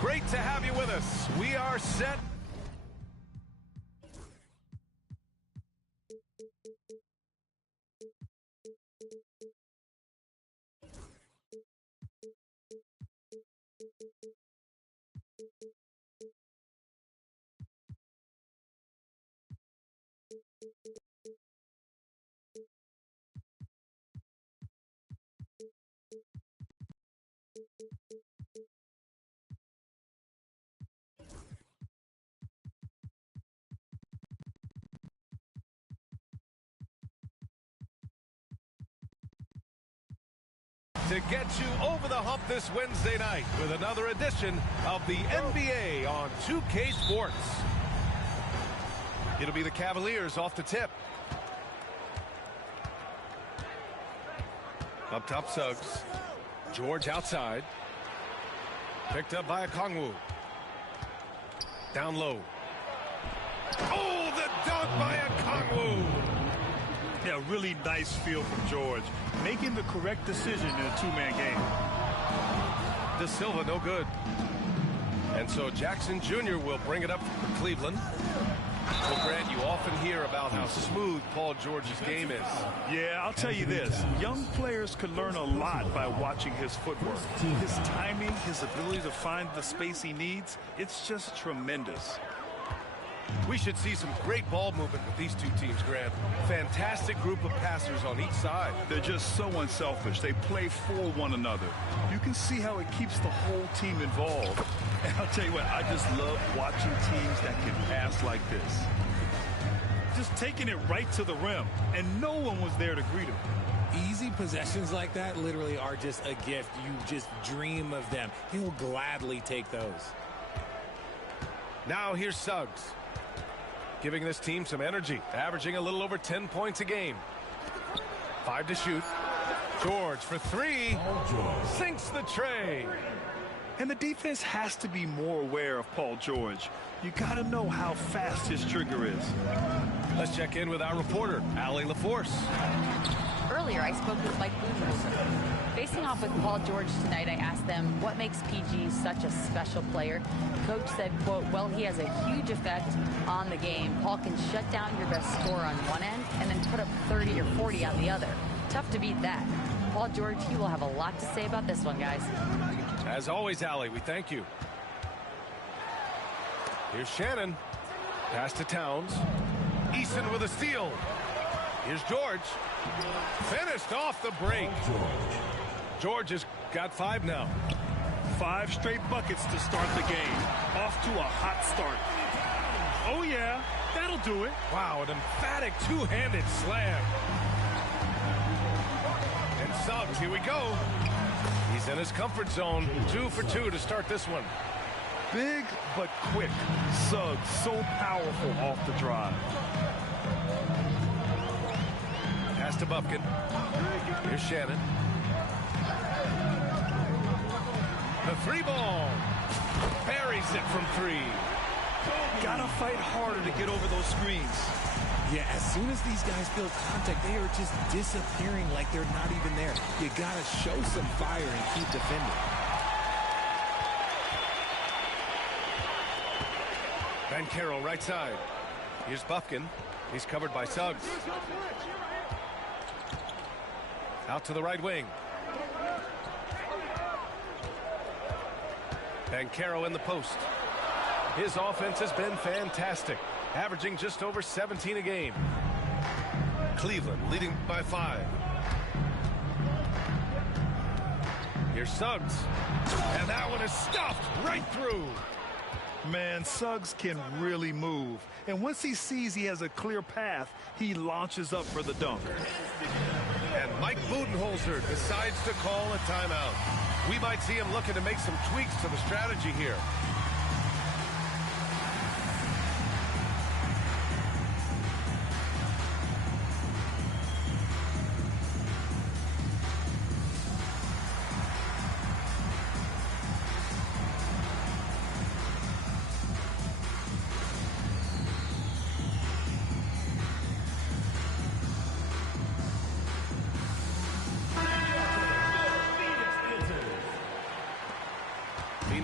Great to have you with us. We are set. To get you over the hump this Wednesday night with another edition of the NBA on 2K Sports. It'll be the Cavaliers off the tip. Up top, Suggs. George outside. Picked up by Okongwu. Down low. Oh, the dunk by Okongwu. Yeah, really nice feel from George. Making the correct decision in a two-man game. De Silva, no good. And so Jackson Jr. will bring it up for Cleveland. Well, Grant, you often hear about how smooth Paul George's game is. Yeah, I'll tell you this. Young players could learn a lot by watching his footwork. His timing, his ability to find the space he needs, it's just tremendous. We should see some great ball movement with these two teams, Grant. Fantastic group of passers on each side. They're just so unselfish. They play for one another. You can see how it keeps the whole team involved. And I'll tell you what, I just love watching teams that can pass like this. Just taking it right to the rim, and no one was there to greet him. Easy possessions like that literally are just a gift. You just dream of them. He'll gladly take those. Now here's Suggs, giving this team some energy, averaging a little over 10 points a game. 5 to shoot. George for 3. Sinks the tray. And the defense has to be more aware of Paul George. You got to know how fast his trigger is. Let's check in with our reporter, Allie LaForce. Earlier, I spoke with Mike Budenholzer. Facing off with Paul George tonight, I asked them what makes PG such a special player. Coach said, quote, well, he has a huge effect on the game. Paul can shut down your best scorer on one end and then put up 30 or 40 on the other. Tough to beat that. Paul George, he will have a lot to say about this one, guys. As always, Allie, we thank you. Here's Shannon. Pass to Towns. Eason with a steal. Here's George. Finished off the break. George has got 5 now. 5 straight buckets to start the game. Off to a hot start. Oh, yeah, that'll do it. Wow, an emphatic two-handed slam. And Suggs, here we go. He's in his comfort zone. 2 for 2 to start this one. Big but quick. Suggs so powerful off the drive. Pass to Bufkin. Here's Shannon. The 3 ball. Buries it from 3. Gotta fight harder to get over those screens. Yeah, as soon as these guys feel contact, they are just disappearing like they're not even there. You gotta show some fire and keep defending. Banchero right side. Here's Bufkin. He's covered by Suggs. Out to the right wing. Banchero in the post. His offense has been fantastic, averaging just over 17 a game. Cleveland leading by 5. Here's Suggs. And that one is stuffed right through. Man, Suggs can really move. And once he sees he has a clear path, he launches up for the dunk. And Mike Budenholzer decides to call a timeout. We might see him looking to make some tweaks to the strategy here.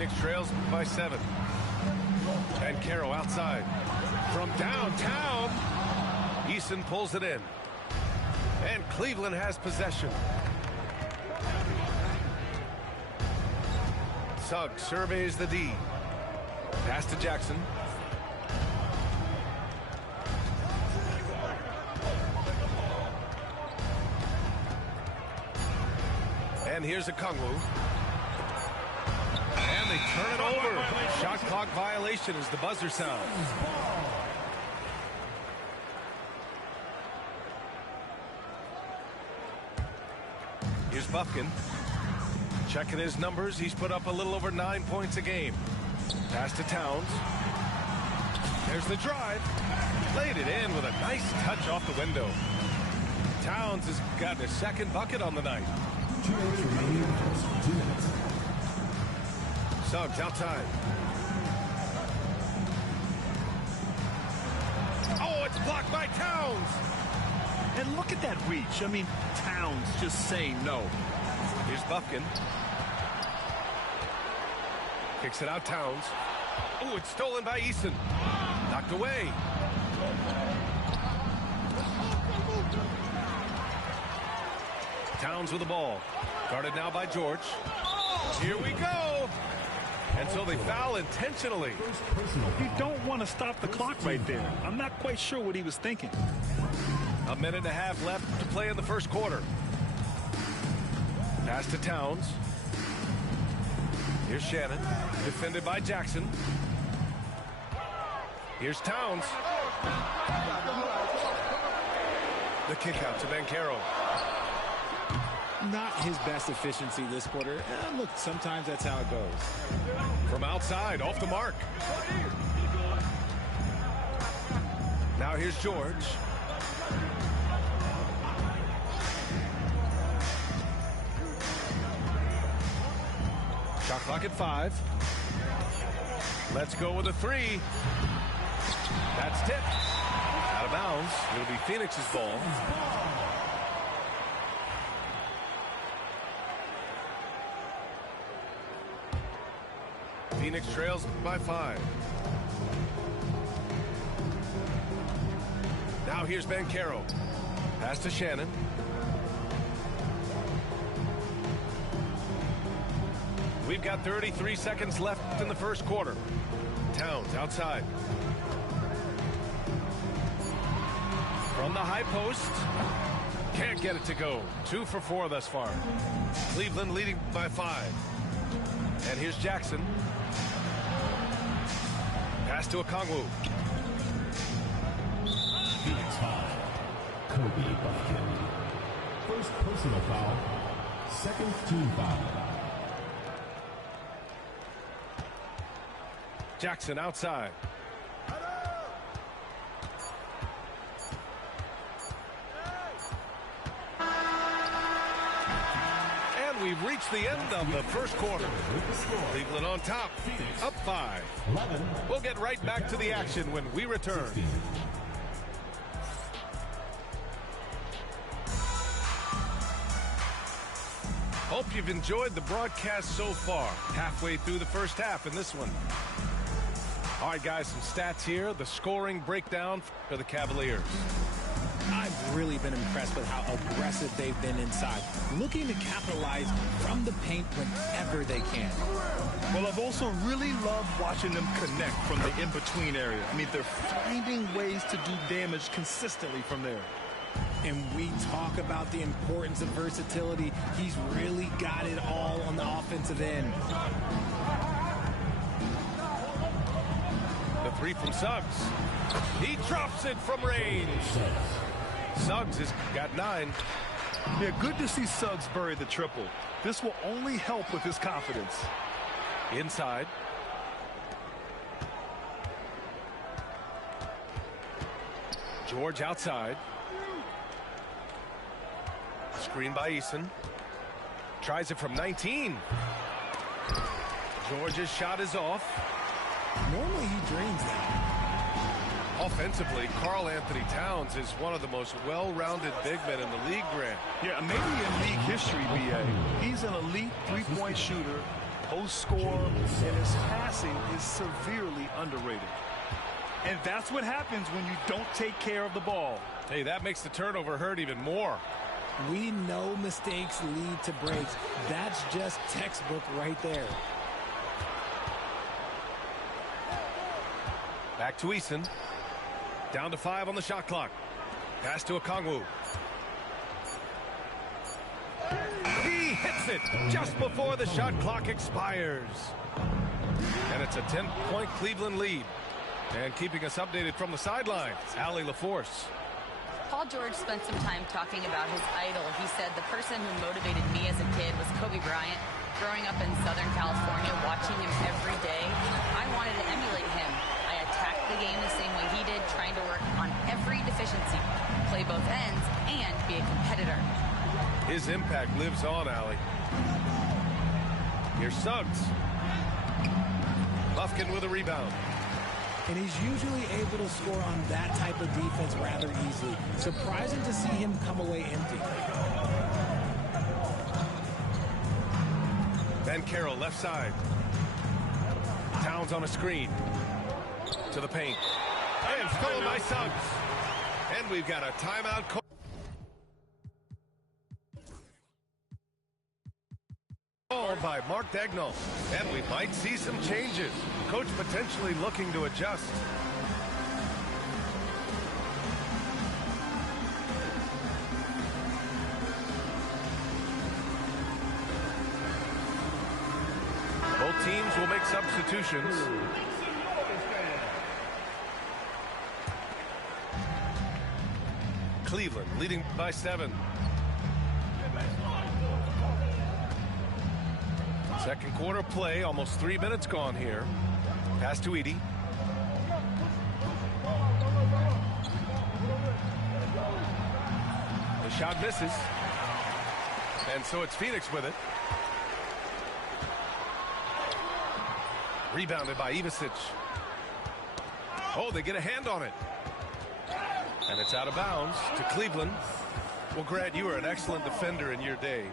Phoenix trails by 7. Banchero outside. From downtown, Eason pulls it in. And Cleveland has possession. Suggs surveys the D. Pass to Jackson. And here's a Kongwu. And they turn it over. Shot clock violation as the buzzer sounds. Here's Buffkin. Checking his numbers. He's put up a little over 9 points a game. Pass to Towns. There's the drive. Laid it in with a nice touch off the window. Towns has gotten his second bucket on the night. Suggs outside. Oh, it's blocked by Towns. And look at that reach. I mean, Towns just saying no. Here's Buffkin. Kicks it out, Towns. Oh, it's stolen by Eason. Knocked away. Towns with the ball. Guarded now by George. Here we go. And so they foul intentionally. You don't want to stop the clock right there. I'm not quite sure what he was thinking. A minute and a half left to play in the first quarter. Pass to Towns. Here's Shannon. Defended by Jackson. Here's Towns. The kick out to Banchero. Not his best efficiency this quarter. Look, sometimes that's how it goes. From outside, off the mark. Now here's George. Shot clock at 5. Let's go with a 3. That's tipped. Out of bounds. It'll be Phoenix's ball. Phoenix trails by 5. Now here's Banchero. Pass to Shannon. We've got 33 seconds left in the first quarter. Towns outside. From the high post. Can't get it to go. 2 for 4 thus far. Cleveland leading by 5. And here's Jackson. Pass to a Kongwu. Phoenix foul. Kobe Buffkin. First personal foul. Second team foul. Jackson outside. And we've reached the end of the first quarter. Cleveland on top, up 5. We'll get right back to the action when we return. Hope you've enjoyed the broadcast so far. Halfway through the first half in this one. All right, guys, some stats here. The scoring breakdown for the Cavaliers. I've really been impressed with how aggressive they've been inside, looking to capitalize from the paint whenever they can. Well, I've also really loved watching them connect from the in-between area. I mean, they're finding ways to do damage consistently from there. And we talk about the importance of versatility. He's really got it all on the offensive end. The 3 from Suggs. He drops it from range. Suggs has got 9. Yeah, good to see Suggs bury the triple. This will only help with his confidence. Inside. George outside. Screen by Eason. Tries it from 19. George's shot is off. Normally he drains that. Offensively, Karl Anthony Towns is one of the most well-rounded big men in the league, Grant. Yeah, maybe in league history, B.A. He's an elite three-point shooter, Post score and his passing is severely underrated. And that's what happens when you don't take care of the ball. Hey, that makes the turnover hurt even more. We know mistakes lead to breaks. That's just textbook right there. Back to Eason. Down to 5 on the shot clock. Pass to Okongwu. He hits it just before the shot clock expires. And it's a 10-point Cleveland lead. And keeping us updated from the sideline, Allie LaForce. Paul George spent some time talking about his idol. He said the person who motivated me as a kid was Kobe Bryant. Growing up in Southern California, watching him every day, I wanted to emulate him. I attacked the game the same way he did, trying to work on every deficiency, play both ends, and be a competitor. His impact lives on, Allie. Here's Suggs. Lufkin with a rebound. And he's usually able to score on that type of defense rather easily. Surprising to see him come away empty. Banchero left side. Towns on a screen. To the paint. And stolen by Suggs. And we've got a timeout call. By Mark Dagnall. And we might see some changes. Coach potentially looking to adjust. Both teams will make substitutions. Cleveland leading by 7. Second quarter play, almost 3 minutes gone here. Pass to Edey. The shot misses. And so it's Phoenix with it. Rebounded by Ivicic. Oh, they get a hand on it. And it's out of bounds to Cleveland. Well, Grant, you were an excellent defender in your day.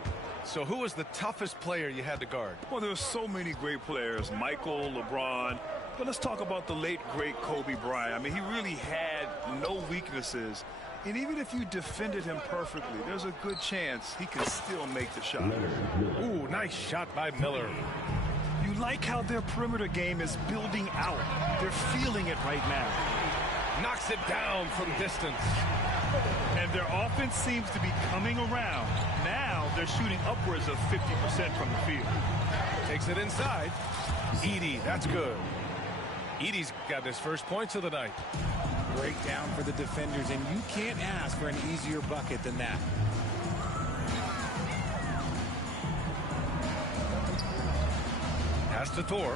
So who was the toughest player you had to guard? Well, there were so many great players, Michael, LeBron. But let's talk about the late, great Kobe Bryant. I mean, he really had no weaknesses. And even if you defended him perfectly, there's a good chance he can still make the shot. Ooh, nice shot by Miller. You like how their perimeter game is building out. They're feeling it right now. Knocks it down from distance. And their offense seems to be coming around. Now they're shooting upwards of 50% from the field. Takes it inside. Edey, that's good. Edey's got his first points of the night. Breakdown for the defenders, and you can't ask for an easier bucket than that. Pass to Thor.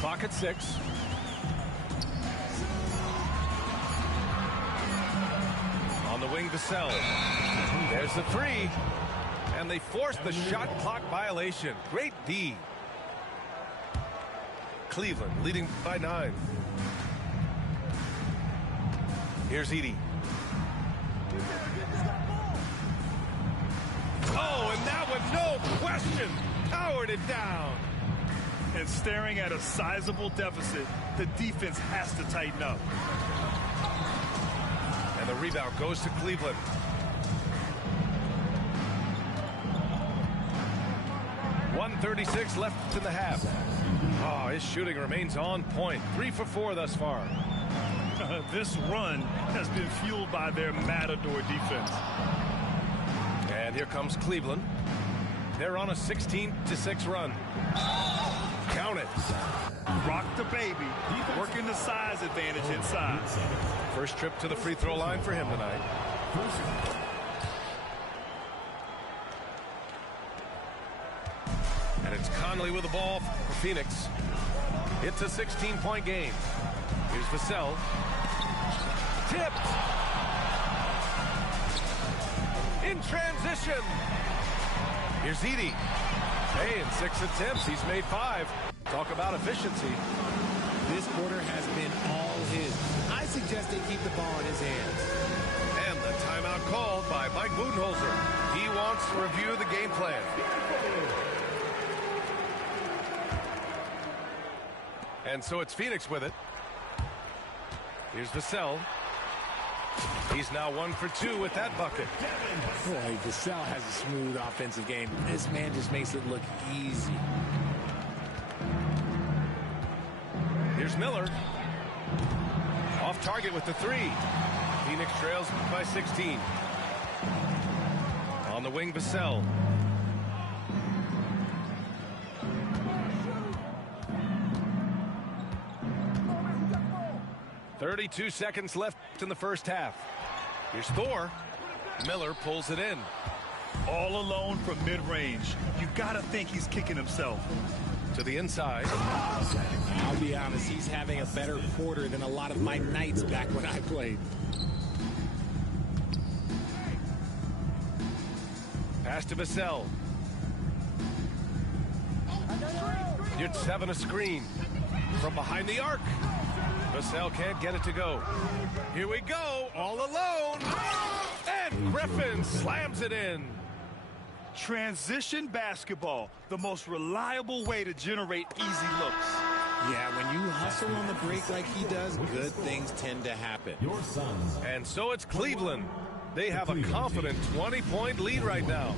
Clock at 6. On the wing, Vassell. There's the 3. And they force the shot clock violation. Great D. Cleveland leading by 9. Here's Edey. Oh, and that one, no question, powered it down. And staring at a sizable deficit, the defense has to tighten up. And the rebound goes to Cleveland. .136 left in the half. Oh, his shooting remains on point. 3 for 4 thus far. This run has been fueled by their matador defense. And here comes Cleveland. They're on a 16-6 run. Count it. Rock the baby. Working the size advantage inside. First trip to the free throw line for him tonight. And it's Conley with the ball for Phoenix. It's a 16-point game. Here's Vassell. Tipped. In transition. Here's Edey. Hey, in 6 attempts, he's made 5. Talk about efficiency. This quarter has been all his. I suggest they keep the ball in his hands. And A timeout called by Mike Budenholzer. He wants to review the game plan. And so it's Phoenix with it. Here's Vassell. He's now 1 for 2 with that bucket. Boy, Vassell has a smooth offensive game. This man just makes it look easy. Here's Miller. Off target with the 3. Phoenix trails by 16. On the wing, Vassell. .32 seconds left in the first half. Here's Thor. Miller pulls it in. All alone from mid-range. You gotta think he's kicking himself. To the inside. I'll be honest, he's having a better quarter than a lot of my nights back when I played. Pass to Vassell. It's 7 a screen. From behind the arc. Vassell can't get it to go. Here we go, all alone. And Griffin slams it in. Transition basketball, the most reliable way to generate easy looks. Yeah, when you hustle on the break like he does, good things tend to happen. Your sons. And so it's Cleveland. They have a confident 20-point lead right now.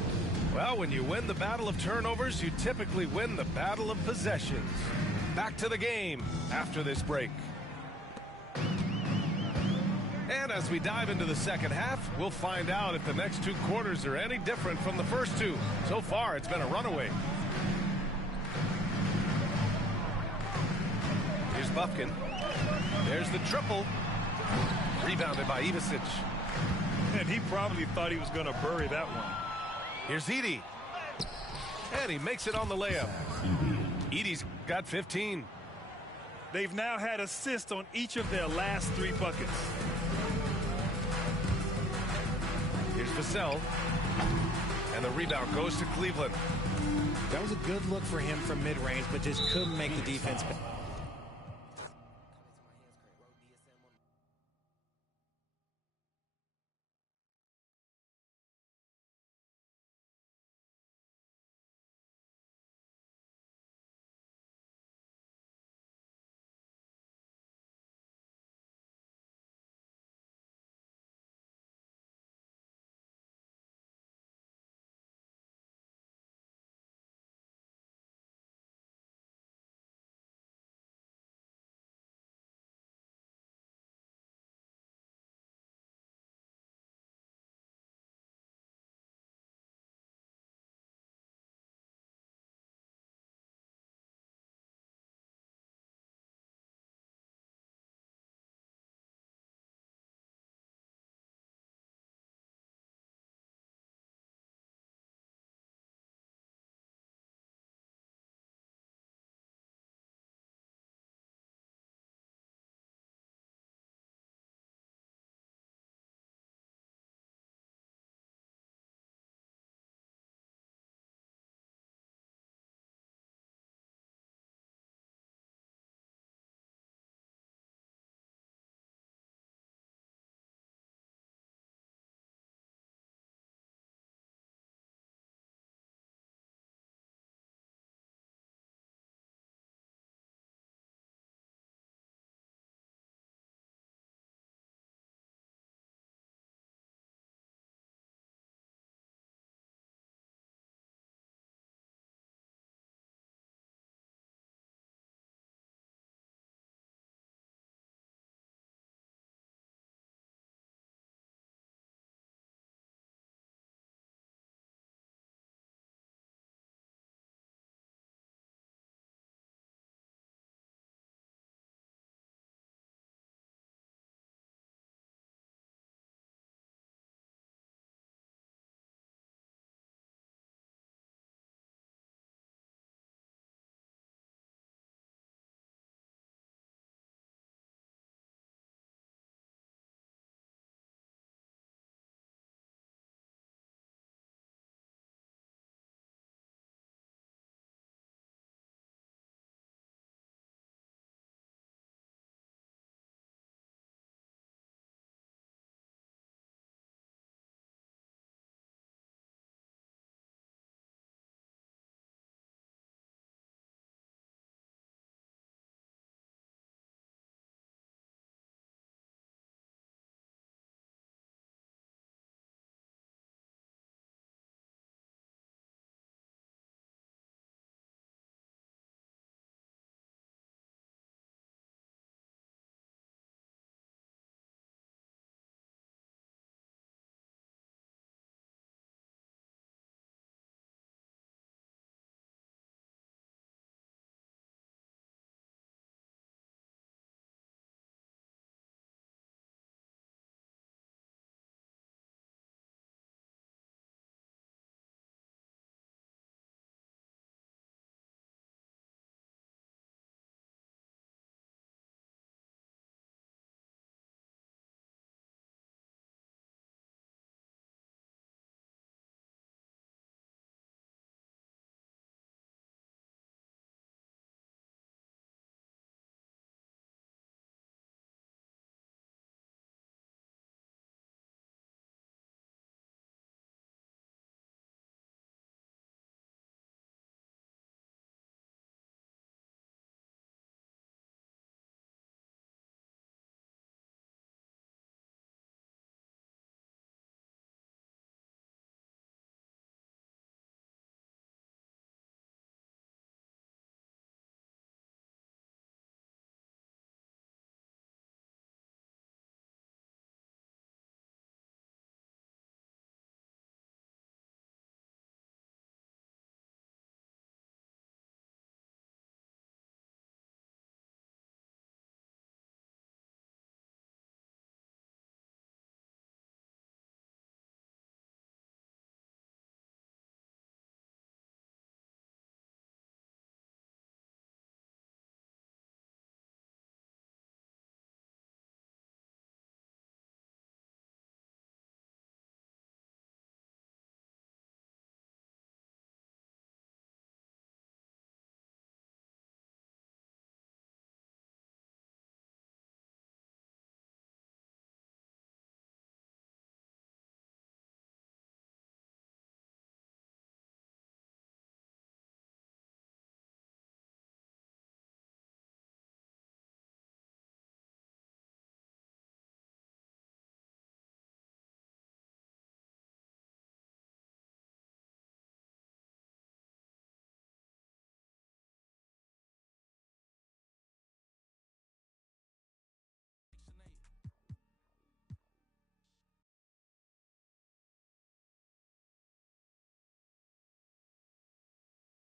Well, when you win the battle of turnovers, you typically win the battle of possessions. Back to the game after this break. And as we dive into the second half, we'll find out if the next 2 quarters are any different from the first 2. So far, it's been a runaway. Here's Bufkin. There's the triple. Rebounded by Ivicic. And he probably thought he was going to bury that one. Here's Edey. And he makes it on the layup. Edey's got 15. They've now had assists on each of their last 3 buckets. Here's Vassell. And the rebound goes to Cleveland. That was a good look for him from mid-range, but just couldn't make the defense pay.